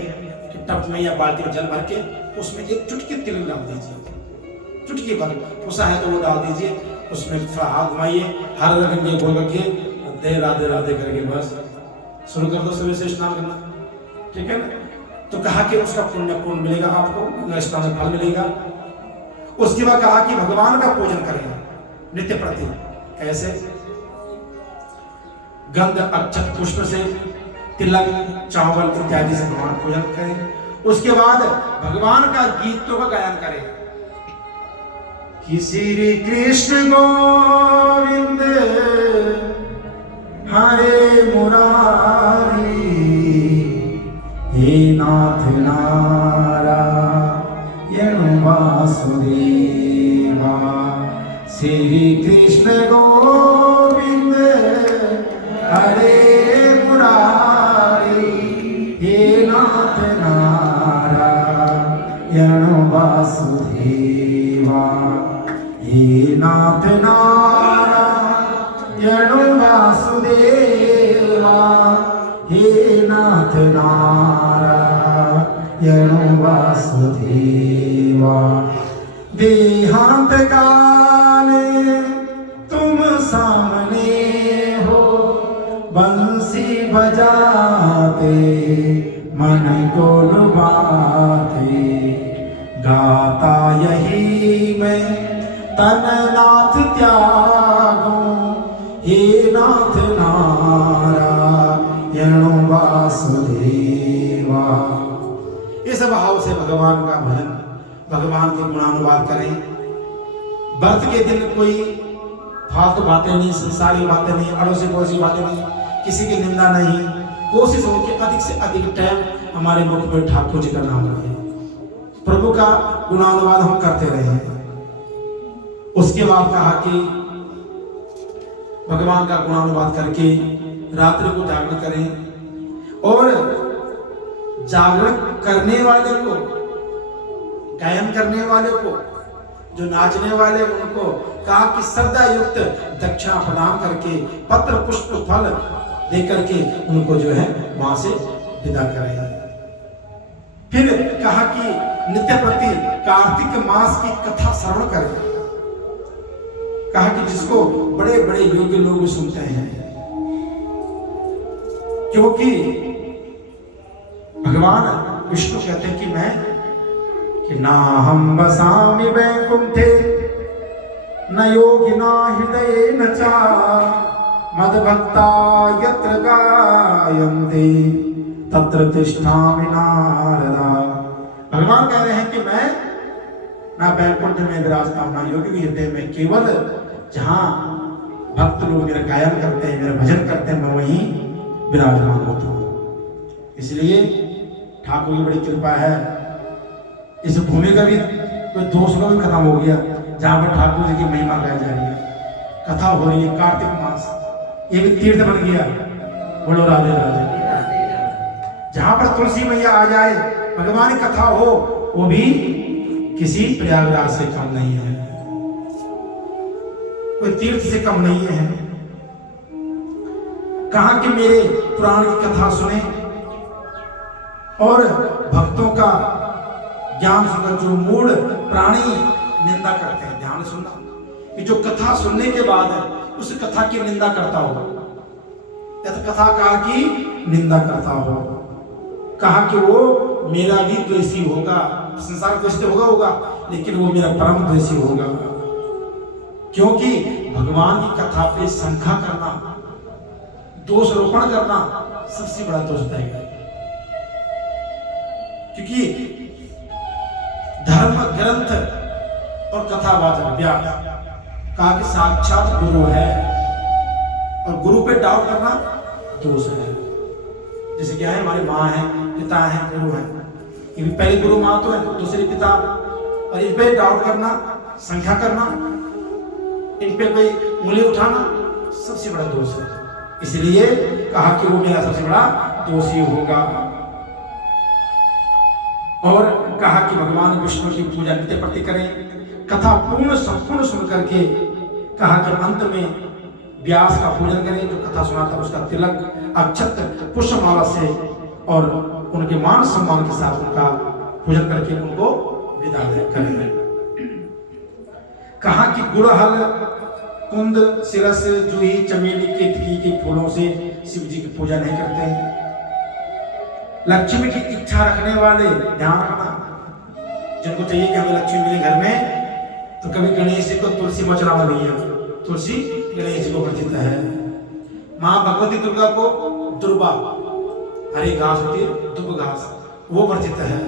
कि टप में या बाल्टी में जल भर के उसमें एक चुटकी तिल डाल दीजिए, चुटकी भर पुसा है तो वो डाल दीजिए, उसमें थोड़ा हाथ घुमाइए, हर रंग ये बोल रखिए, दे राधे राधे करके बस शुरू कर दो सुबह से स्नान करना, ठीक है ना। तो कहा कि उसका पुण्य मिलेगा आपको, स्नान में फल मिलेगा। उसके बाद कहा कि भगवान का पूजन करें नित्य प्रति। कैसे? गंध अक्षत पुष्प से, तिलक, चावल इत्यादि से भगवान पूजन करें। उसके बाद भगवान का गीतों का गायन करें कि श्री कृष्ण गोविंद हरे मुरारी, हे नाथ नारायण वासुदेवा। श्री कृष्ण गोविंद हरे मुरारी, हे नाथ नारायण वासुदेवा, हे नाथ नारायण वासुदेवा, हे नाथ नारायण वासुदेवा। देहांत काले तुम सामने हो, बंसी बजाते मन को लुभाते, गाता यही मैं तन नाथ त्यागूं, हे नाथ नारायण वासुदेवा। इस भाव से भगवान का भजन, भगवान के गुणानुवाद करें। व्रत के दिन कोई फालतू बातें नहीं, संसारी बातें नहीं, अड़ोसी पड़ोसी बातें नहीं, किसी की निंदा नहीं। कोशिश हो कि अधिक से अधिक टाइम हमारे मुख पर ठाकुर जी का नाम रहे, प्रभु का गुणानुवाद हम करते रहे। उसके बाद कहा कि भगवान का गुणानुवाद करके रात्रि को जागरण करें, और जागरण करने वाले को, गायन करने वाले को, जो नाचने वाले उनको कहा कि श्रद्धा युक्त दक्षिणा प्रदान करके, पत्र पुष्प फल दे करके उनको जो है वहां से विदा करें। फिर कहा कि नित्य प्रति कार्तिक मास की कथा श्रवण करें। कहा कि जिसको बड़े बड़े योग्य लोग सुनते हैं, क्योंकि भगवान विष्णु कहते हैं कि मैं कि ना हम बसामि वैकुंठे न योगिना हृदये न चा, मद्भक्ता यत्र गायन्ते तत्र तिष्ठामि नारदा। भगवान कह रहे हैं कि मैं ना वैकुंठ में विराजता हूं, ना योगी के हृदय में, केवल जहां भक्त लोग मेरा गायन करते हैं, मेरा भजन करते हैं, मैं वहीं विराजमान होता हूं। इसलिए ठाकुर की बड़ी कृपा है, इस भूमि का भी कोई दोष का भी खत्म हो गया, जहां पर ठाकुर जी की महिमा गाई जा रही है, कथा हो रही है। कार्तिक मास ये भी तीर्थ बन गया। बोलो राधे राधे। जहां पर तुलसी मैया आ जाए, भगवान की कथा हो, वो भी किसी प्रयागराज से कम नहीं है, कोई तीर्थ से कम नहीं है। कहा कि मेरे पुराण की कथा सुने और भक्तों का ज्ञान सुनकर, जो मूढ़ प्राणी निंदा करते हैं, ध्यान सुनना कि जो कथा सुनने के बाद उस कथा की निंदा करता हो या तो कथाकार की निंदा करता हो, कहा कि वो मेरा भी द्वेषी होगा। संसार द्वेषी होगा, लेकिन वो मेरा परम द्वेषी होगा, क्योंकि भगवान की कथा पे शंका करना, दोषारोपण करना सबसे बड़ा दोष है। क्योंकि धर्म ग्रंथ और कथावाचक व्यास कहा कि साक्षात गुरु है, और गुरु पे डाउट करना दोष है। जैसे क्या है, हमारी माँ है, पिता है, गुरु है। ये भी पहले गुरु माँ तो है, दूसरी पिता। और इन पे डाउट करना, संख्या करना, इन पे कोई उंगली उठाना सबसे बड़ा दोष है। इसलिए कहा कि वो मेरा सबसे बड़ा दोषी होगा। और कहा कि भगवान विष्णु की पूजा नित्य प्रति करें। कथा पूर्ण संपूर्ण सुन करके कहा कि अंत में व्यास का पूजन करें, जो कथा सुनाता उसका तिलक अक्षत पुष्पमाला से और उनके मान सम्मान के साथ उनका पूजन करके उनको विदा करें। कहा कि गुड़हल, कुंद, सिरस, जूही, चमेली, केतकी के फूलों से शिव जी की पूजा नहीं करते हैं। लक्ष्मी की इच्छा रखने वाले ध्यान रखना, जिनको चाहिए कि हमें लक्ष्मी मिले घर में, तो कभी गणेश जी को तुलसी मचरावा नहीं है। तुलसी गणेश जी को परिचित है। माँ भगवती दुर्गा को दुर्बा, हरी घास होती है, दुब घास, वो परिचित है।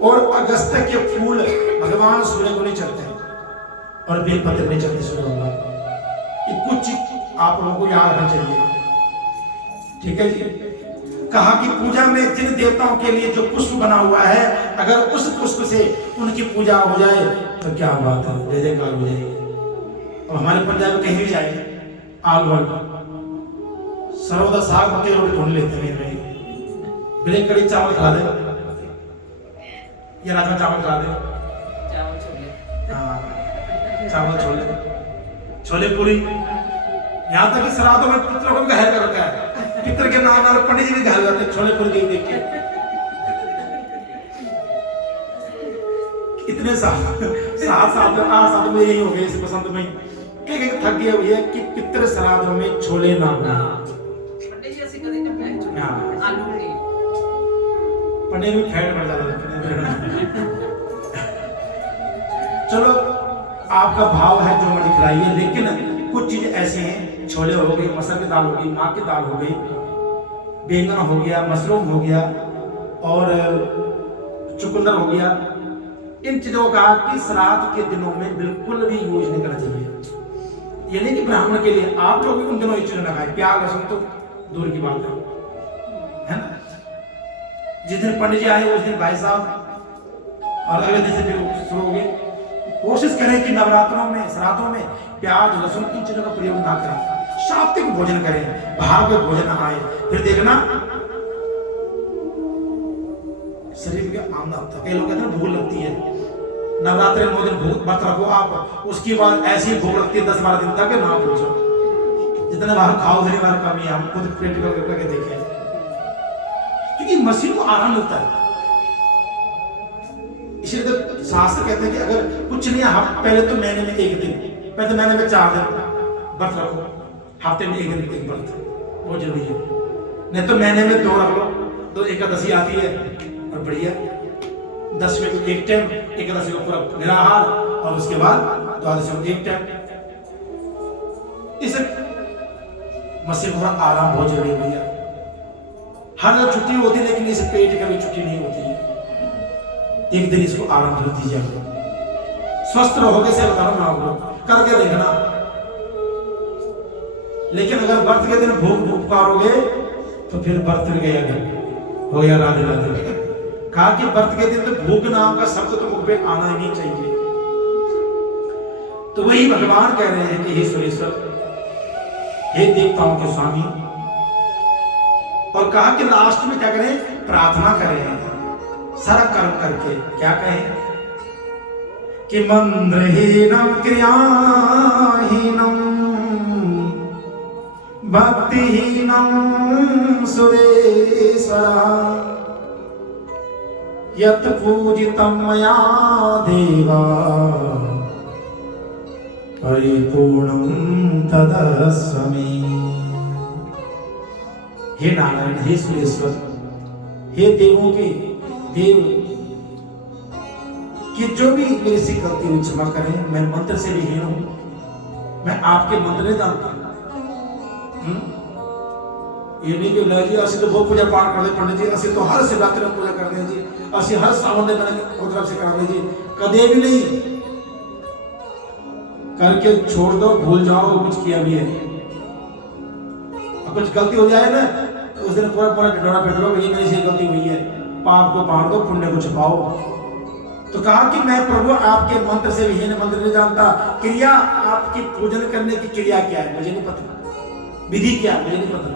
और अगस्त्य के फूल भगवान सूर्य को नहीं चढ़ते और बेलपत्र नहीं चढ़ते सूर्य भगवान को। ये कुछ चीज आप लोगों को याद रखना चाहिए, ठीक है जी। कहा कि पूजा में जिन देवताओं के लिए जो पुष्प बना हुआ है, अगर उस पुष्प से उनकी पूजा हो जाए तो क्या बात है, जय जयकार हो जाएगी। और हमारे पंजाब में कहीं भी जाएंगे, आलू सर्वदा साग मक्के रोटी ढूंढ लेते हैं, ब्रेक कड़ी चावल खा दे या राजमा चावल खा दे, चावल छोले, हाँ चावल छोले, छोले पूरी। यहाँ तक कि श्राद्धों में पितरों को भी घायल कर रखा है, पितर के नाम नाम पंडित जी भी घायल करते छोले पूरी देख के। इतने सात साल में यही हो गए इस बसंत में कि थक गए भैया कि पितर श्राद्ध में छोले ना पंडित जी ऐसे कभी नहीं बनाए आलू के पनीर में फैट बढ़ जाता है। चलो आपका भाव है जो मर्जी खिलाइए, लेकिन कुछ चीज ऐसे हैं, छोले हो गई, मसूर की दाल हो गई, माँ की दाल हो गई, बैंगन हो गया, मशरूम हो गया और चुकंदर हो गया, इन चीजों का कि श्राद्ध के दिनों में बिल्कुल भी यूज नहीं करना चाहिए। ये नहीं कि ब्राह्मण के लिए, आप लोग भी उन दिनों ये चीजें ना खाएं, प्याज लहसुन तो दूर की बात है ना। जिस दिन पंडित जी आए उस दिन भाई साहब और अगले दिन से फिर शुरू हो गए। कोशिश करें कि नवरात्रों में, श्राद्धों में प्याज लहसुन इन चीजों का प्रयोग ना करें, सात्विक भोजन करें, बाहर के भोजन आए, फिर देखना शरीर के आमदा होता है। कई लोग कहते हैं भूख लगती है, नवरात्रि 9 दिन भूख मत रखो आप, उसके बाद ऐसी भूख लगती है 10-12 दिन तक ना पूछो। जितने बार खाओ उतनी बार कमी है, हम खुद प्रैक्टिकल करके देखें, क्योंकि मशीन को आराम मिलता है। इसलिए तो शास्त्र कहते हैं कि अगर कुछ नहीं है, पहले तो महीने में 1 दिन, पहले तो महीने में 4 दिन व्रत रखो, हफ्ते में 1 दिन 1 व्रत, बहुत जरूरी है। नहीं तो महीने में 2 रख लो, तो एकादशी आती है और बढ़िया, 10 में तो 1 टाइम, एकादशी को पूरा निराहार और उसके बाद द्वादशी को 1 टाइम। इसे मसीह को थोड़ा आराम बहुत जरूरी है भैया। हर जगह छुट्टी होती है, लेकिन इसे पेट की कभी छुट्टी नहीं होती है। एक दिन इसको आराम कर दीजिए, आप स्वस्थ रहोगे से बता रहा हूं, आप करके देखना। लेकिन अगर व्रत के दिन भूख पुकारोगे तो फिर व्रत गया हो गया, राधे राधे। कहा कि व्रत के दिन तो भूख नाम का शब्द तो मुख पे आना ही नहीं चाहिए। तो वही भगवान कह रहे हैं कि हे सुरेश्वर, हे देवताओं के स्वामी, और कहा कि लास्ट में क्या करें, प्रार्थना करें सारा कर्म करके। क्या कहें कि मंद्रहीनम क्रियाहीनम भक्तिहीनम सुरेश्वरा यत् पूजितं मया देवा परिपूर्णं तदस्मि। हे नारायण, हे सुरेश्वर, हे देवों के देव, कि जो भी मेरे से गलती हुई क्षमा करें। मैं मंत्र से भी हीन हूं, मैं आपके मंत्र नहीं जानता। ये नहीं कि जी असि तो बहुत पूजा पाठ कर दे पंडित जी, असि तो हर शिवरात्रि में पूजा कर दे जी, असि हर सावन में मैंने तरफ से करा दे जी, कदे भी नहीं। करके छोड़ दो, भूल जाओ कुछ किया भी है। कुछ गलती हो जाए ना तो उस दिन पूरा पूरा ढिंढोरा पीट लो, ये मेरी से गलती हुई है, पाप को बांट दो, पुण्य को छुपाओ। तो कहा कि मैं प्रभु आपके मंत्र से विहीन मंत्र नहीं जानता, क्रिया आपकी पूजन करने की क्रिया क्या है मुझे नहीं पता, विधि क्या है मुझे नहीं पता,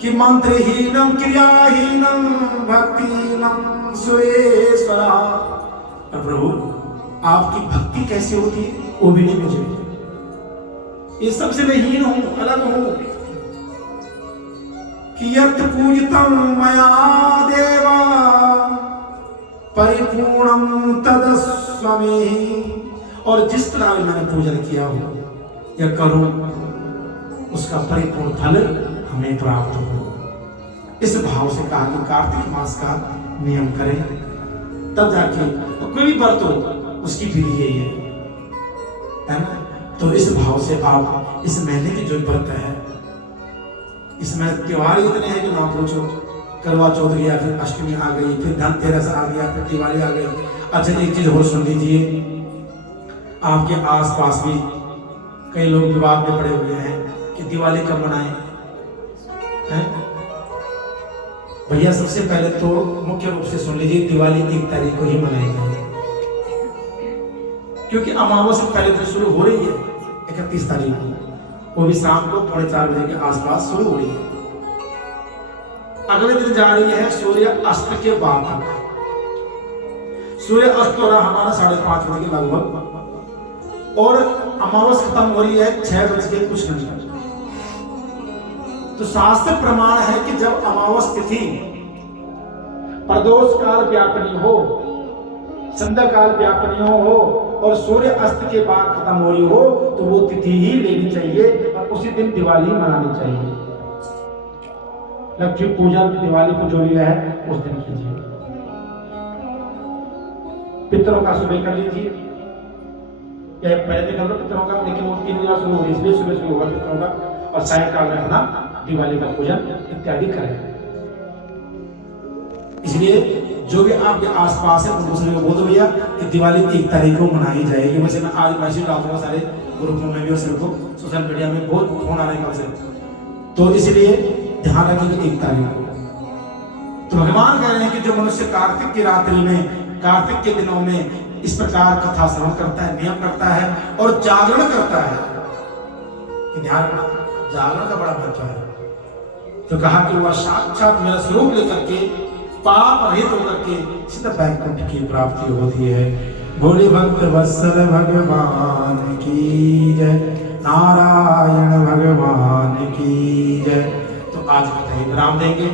कि मंत्रहीनम क्रियाहीनम भक्तिहीनम सुरेश्वरा। और प्रभु आपकी भक्ति कैसी होती है वो भी नहीं मुझे, ये सबसे मैं हीन हूं, अलग हूं। कि यत् पूजितम मया देवा परिपूर्णम तदस्वमे, और जिस तरह मैंने पूजन किया हो या करूं उसका परिपूर्ण फल हमें प्राप्त हो। इस भाव से कहा कि कार्तिक मास का नियम करें, तब जाके तो कोई भी व्रत हो उसकी विधि यही है ना। तो इस भाव से आप इस महीने की जो व्रत है, इसमें त्योहार इतने हैं कि ना पूछो, करवा चौथ गया, फिर अष्टमी आ गई, फिर धनतेरस आ गया, फिर दिवाली आ गई। अच्छा एक चीज और सुन लीजिए, आपके आसपास भी कई लोग विवाद में पड़े हुए हैं कि दिवाली कब मनाएं हैं? भैया सबसे पहले तो मुख्य रूप से सुन लीजिए, दिवाली 1 तारीख को ही मनाई जाएगी, क्योंकि अमावस्या पहले तो शुरू हो रही है 31 तारीख को, वो भी शाम को 4:30 बजे के आसपास शुरू हो रही है। अगले दिन जा रही है सूर्य अस्त के बाद तक। सूर्य अस्त हो रहा हमारा 5:30 बजे के लगभग, और अमावस्या खत्म हो रही है 6 बज के कुछ मिनट। तो शास्त्र प्रमाण है कि जब अमावस्या तिथि प्रदोष काल व्यापनी हो, संध्या काल व्यापनी हो और सूर्य अस्त के बाद खत्म हो रही हो, तो वो तिथि ही लेनी चाहिए और उसी दिन दिवाली मनानी चाहिए। लक्ष्मी पूजन दिवाली को जो लिया है उस दिन कीजिए। पितरों का सुबह कर लीजिए, या पहले कर लो पितरों का, लेकिन वो 3 बजे शुरू होगी, इसलिए सुबह शुरू होगा पितरों का, और सायंकाल में अपना दिवाली का पूजन इत्यादि करें। इसलिए जो भी आपके आसपास है उनको सभी को बोल दो भैया कि दिवाली 1 तारीख को मनाई जाएगी। वैसे मैं आज मैसेज डालूंगा सारे ग्रुपों में भी और सबको सोशल मीडिया में बहुत फोन आ रहे हैं कल से, तो इसलिए ध्यान रखिए 1 तारीख को। तो भगवान कह रहे हैं कि जो मनुष्य कार्तिक की रात्रि में, कार्तिक के दिनों में इस प्रकार कथा श्रवण करता है, नियम करता है और जागरण करता है, ध्यान रखना जागरण का बड़ा महत्व है। तो कहा कि वह साक्षात मेरा स्वरूप लेकर के पाप रहित होकर के सीधा वैकुंठ की प्राप्ति होती है। भोले भक्त वत्सल भगवान की जय, नारायण भगवान की जय। तो आज बताइए विराम देंगे,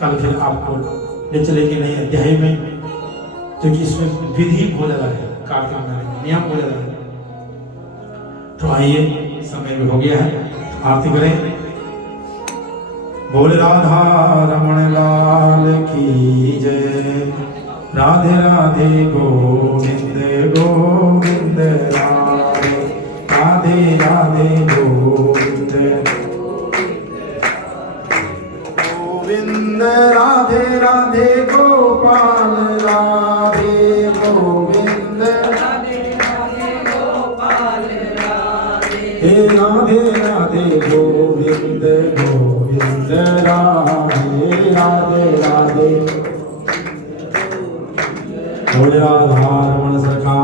कल फिर आपको ले चलेंगे नए अध्याय में, क्योंकि इसमें विधि बहुत ज्यादा है, कार्तिक महीने में नियम बहुत ज्यादा है। तो आइए समय भी हो गया है, तो आरती करें। बोले राधा रमण लाल की जय, राधे राधे गोविंद गोविंद राधे, राधे राधे गोविंद गोविंद, राधे राधे गोपाल, राधे गोविंद, राधे राधे गोपाल राधे, हे राधे राधे गोविंद गोविंद राधे, राधे राधे। बोले राधा रमण सरकार